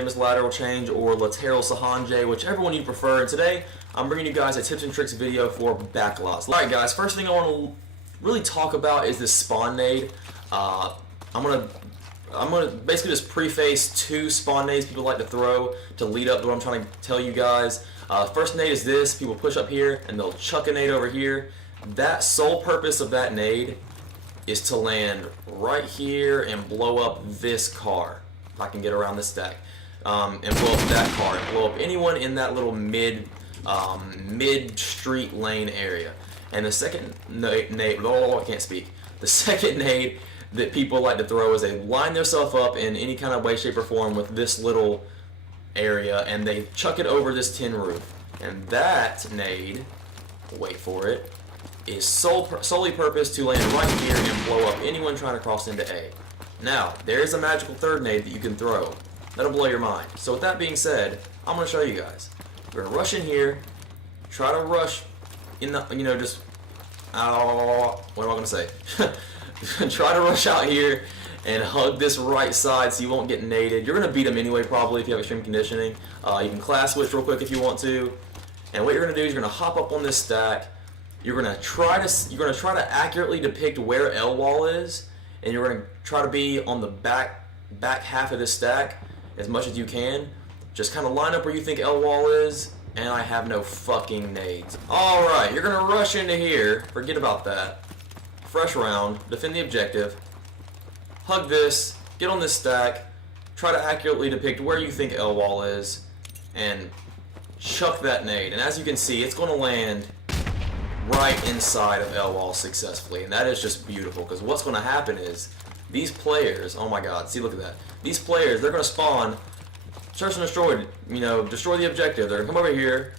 name is Lateral Change or Lateral Sahanje, whichever one you prefer. And today, I'm bringing you guys a tips and tricks video for backlots. Alright guys, first thing I want to really talk about is this spawn nade. I'm gonna basically just preface two spawn nades people like to throw to lead up to what I'm trying to tell you guys. First nade is this. People push up here and they'll chuck a nade over here. That sole purpose of that nade is to land right here and blow up this car. If I can get around this stack. And blow up that car and blow up anyone in that little mid-street lane area. And the second nade, oh, I can't speak. The second nade that people like to throw is they line themselves up in any kind of way, shape, or form with this little area, and they chuck it over this tin roof. And that nade, wait for it, is solely purposed to land right here and blow up anyone trying to cross into A. Now, there's a magical third nade that you can throw. That'll blow your mind. So with that being said, I'm going to show you guys. We're going to rush in here, try to rush in the, just, what am I going to say? Try to rush out here and hug this right side so you won't get naded. You're going to beat them anyway probably if you have extreme conditioning. You can class switch real quick if you want to. And what you're going to do is you're going to hop up on this stack. You're going to try to accurately depict where L wall is, and you're going to try to be on the back half of this stack as much as you can. Just kind of line up where you think L wall is, and I have no fucking nades. Alright, you're going to rush into here. Forget about that. Fresh round, defend the objective, hug this, get on this stack, try to accurately depict where you think L wall is, and chuck that nade. And as you can see, it's going to land right inside of L wall successfully, and that is just beautiful, because what's going to happen is these players, oh my god, see, look at that. These players, they're going to spawn, search and destroy, destroy the objective. They're going to come over here.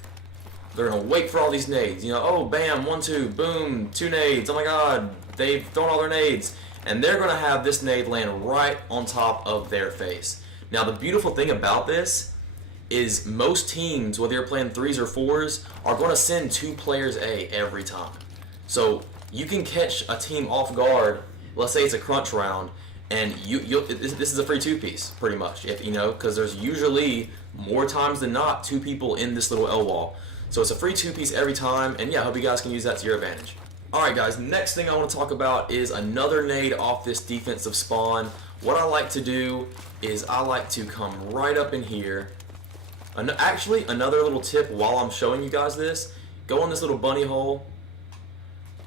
They're going to wait for all these nades. Oh, bam, 1, 2, boom, 2 nades. Oh my god, they've thrown all their nades. And they're going to have this nade land right on top of their face. Now, the beautiful thing about this is most teams, whether you're playing 3s or 4s, are going to send 2 players A every time. So you can catch a team off guard. Let's say it's a crunch round, and this is a free 2-piece, pretty much, because there's usually, more times than not, 2 people in this little L wall. So it's a free 2-piece every time, and yeah, I hope you guys can use that to your advantage. Alright guys, next thing I want to talk about is another nade off this defensive spawn. What I like to do is I like to come right up in here. Actually, another little tip while I'm showing you guys this, go in this little bunny hole,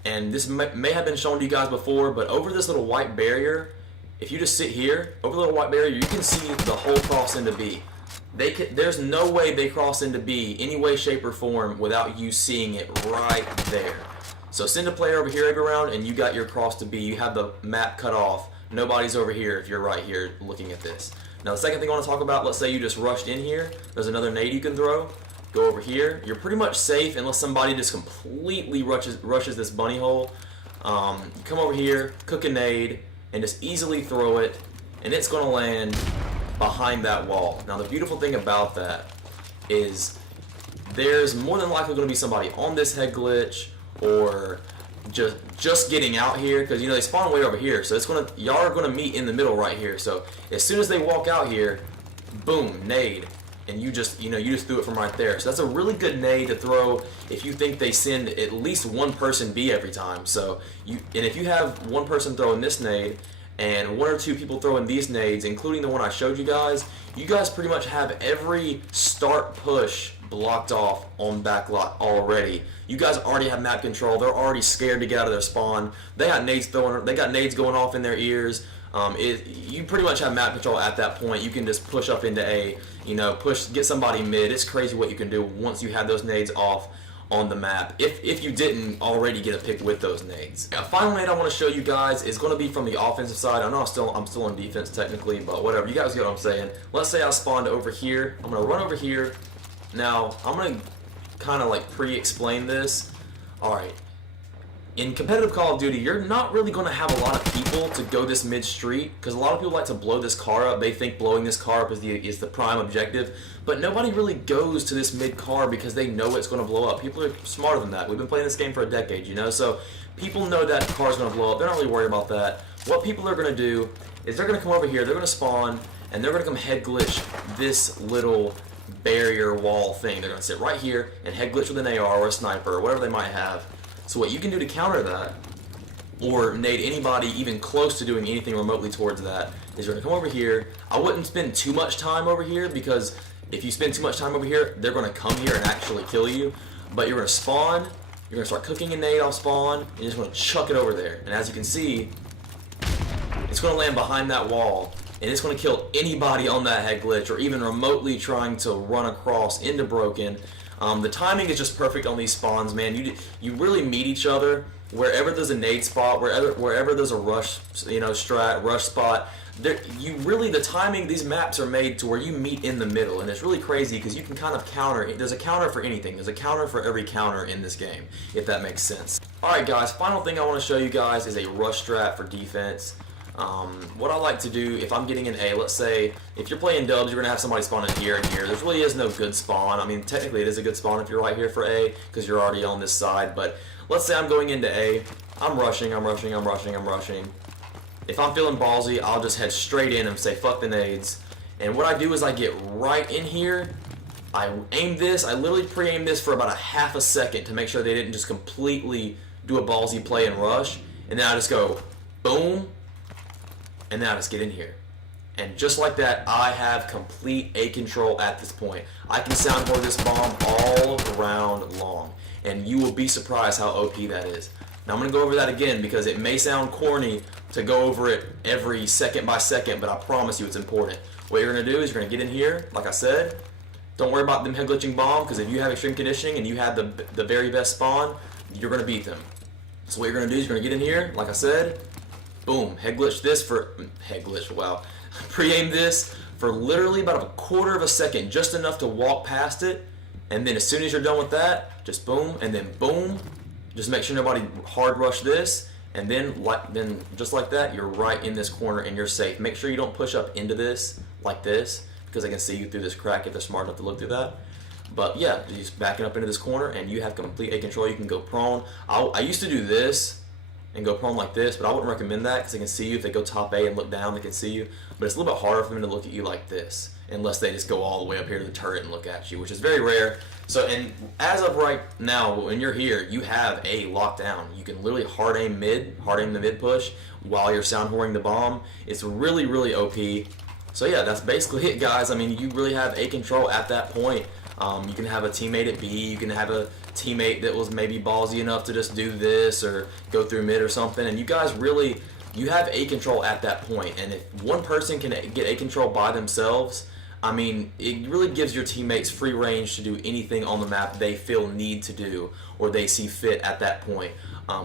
and this may have been shown to you guys before, but over this little white barrier, if you just sit here, over the little white barrier, you can see the whole cross into B. There's no way they cross into B any way, shape, or form without you seeing it right there. So send a player over here every round, and you got your cross to B. You have the map cut off. Nobody's over here if you're right here looking at this. Now the second thing I want to talk about, let's say you just rushed in here. There's another nade you can throw. Go over here. You're pretty much safe unless somebody just completely rushes this bunny hole. You come over here, cook a nade, and just easily throw it, and it's going to land behind that wall. Now the beautiful thing about that is there's more than likely going to be somebody on this head glitch or just getting out here, because they spawn way over here, so y'all are going to meet in the middle right here. So as soon as they walk out here, boom, nade, and you just threw it from right there. So that's a really good nade to throw if you think they send at least one person B every time. So if you have one person throwing this nade and 1 or 2 people throwing these nades, including the one I showed you guys pretty much have every start push blocked off on Backlot already. You guys already have map control. They're already scared to get out of their spawn. They got nades going off in their ears. You pretty much have map control at that point. You can just push up into A, get somebody mid. It's crazy what you can do once you have those nades off on the map, if you didn't already get a pick with those nades. A final nade I want to show you guys is going to be from the offensive side. I know I'm still on defense technically, but whatever. You guys get what I'm saying. Let's say I spawned over here. I'm going to run over here. Now, I'm going to kind of like pre-explain this. Alright. In competitive Call of Duty, you're not really going to have a lot of people to go this mid-street, because a lot of people like to blow this car up. They think blowing this car up is the prime objective, but nobody really goes to this mid-car because they know it's going to blow up. People are smarter than that. We've been playing this game for a decade, so people know that car is going to blow up. They're not really worried about that. What people are going to do is they're going to come over here, they're going to spawn, and they're going to come head glitch this little barrier wall thing. They're going to sit right here and head glitch with an AR or a sniper or whatever they might have. So what you can do to counter that, or nade anybody even close to doing anything remotely towards that, is you're going to come over here. I wouldn't spend too much time over here, because if you spend too much time over here, they're going to come here and actually kill you. But you're going to spawn, you're going to start cooking a nade off spawn, and you're just going to chuck it over there. And as you can see, it's going to land behind that wall, and it's going to kill anybody on that head glitch or even remotely trying to run across into broken. The timing is just perfect on these spawns, man. You really meet each other wherever there's a nade spot, wherever there's a rush, rush spot. The timing, these maps are made to where you meet in the middle, and it's really crazy because you can kind of counter. There's a counter for anything. There's a counter for every counter in this game, if that makes sense. Alright guys, final thing I want to show you guys is a rush strat for defense. What I like to do if I'm getting an A, let's say if you're playing dubs, you're going to have somebody spawn in here and here. There really is no good spawn. I mean, technically it is a good spawn if you're right here for A, because you're already on this side, but let's say I'm going into A, I'm rushing. If I'm feeling ballsy, I'll just head straight in and say fuck the nades. And what I do is I get right in here, I aim this, I literally pre-aim this for about a half a second to make sure they didn't just completely do a ballsy play and rush, and then I just go boom, and then I just get in here. And just like that, I have complete A control at this point. I can soundboard this bomb all round long, and you will be surprised how OP that is. Now I'm going to go over that again because it may sound corny to go over it every second by second, but I promise you it's important. What you're going to do is you're going to get in here, like I said. Don't worry about them head glitching bomb, because if you have extreme conditioning and you have the very best spawn, you're going to beat them. So what you're going to do is you're going to get in here, like I said. Boom, head glitch this for, wow. Pre-aim this for literally about a quarter of a second, just enough to walk past it, and then as soon as you're done with that, just boom, and then boom, just make sure nobody hard rush this, and then just like that, you're right in this corner and you're safe. Make sure you don't push up into this like this, because I can see you through this crack if they're smart enough to look through that. But yeah, just backing up into this corner and you have complete A control. You can go prone. I used to do this and go prone like this, but I wouldn't recommend that because they can see you. If they go top A and look down, they can see you. But it's a little bit harder for them to look at you like this, unless they just go all the way up here to the turret and look at you, which is very rare. So, and as of right now, when you're here, you have A locked down. You can literally hard aim the mid push while you're sound whoring the bomb. It's really, really OP. So yeah, that's basically it, guys. I mean, you really have A control at that point. You can have a teammate at B, you can have a teammate that was maybe ballsy enough to just do this or go through mid or something, and you guys really, you have A control at that point. And if one person can get A control by themselves, I mean, it really gives your teammates free range to do anything on the map they feel need to do or they see fit at that point,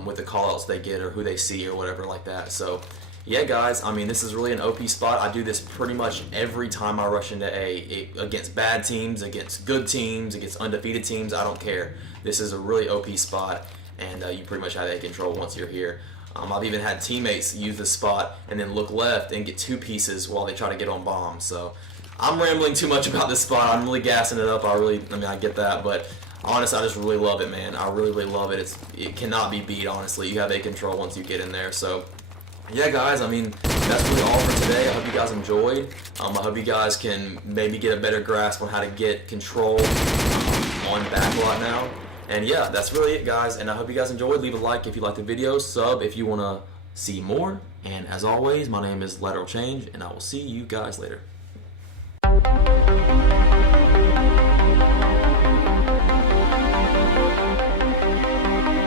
with the callouts they get or who they see or whatever like that. So yeah, guys, I mean, this is really an OP spot. I do this pretty much every time I rush into A, against bad teams, against good teams, against undefeated teams. I don't care. This is a really OP spot, and you pretty much have A control once you're here. I've even had teammates use this spot and then look left and get two pieces while they try to get on bombs. So I'm rambling too much about this spot. I'm really gassing it up. I get that, but honestly, I just really love it, man. I really, really love it. It cannot be beat, honestly. You have A control once you get in there. So yeah, guys, I mean, that's really all for today. I hope you guys enjoyed. I hope you guys can maybe get a better grasp on how to get control on Backlot now. And yeah, that's really it, guys. And I hope you guys enjoyed. Leave a like if you liked the video. Sub if you want to see more. And as always, my name is Lateral Change, and I will see you guys later.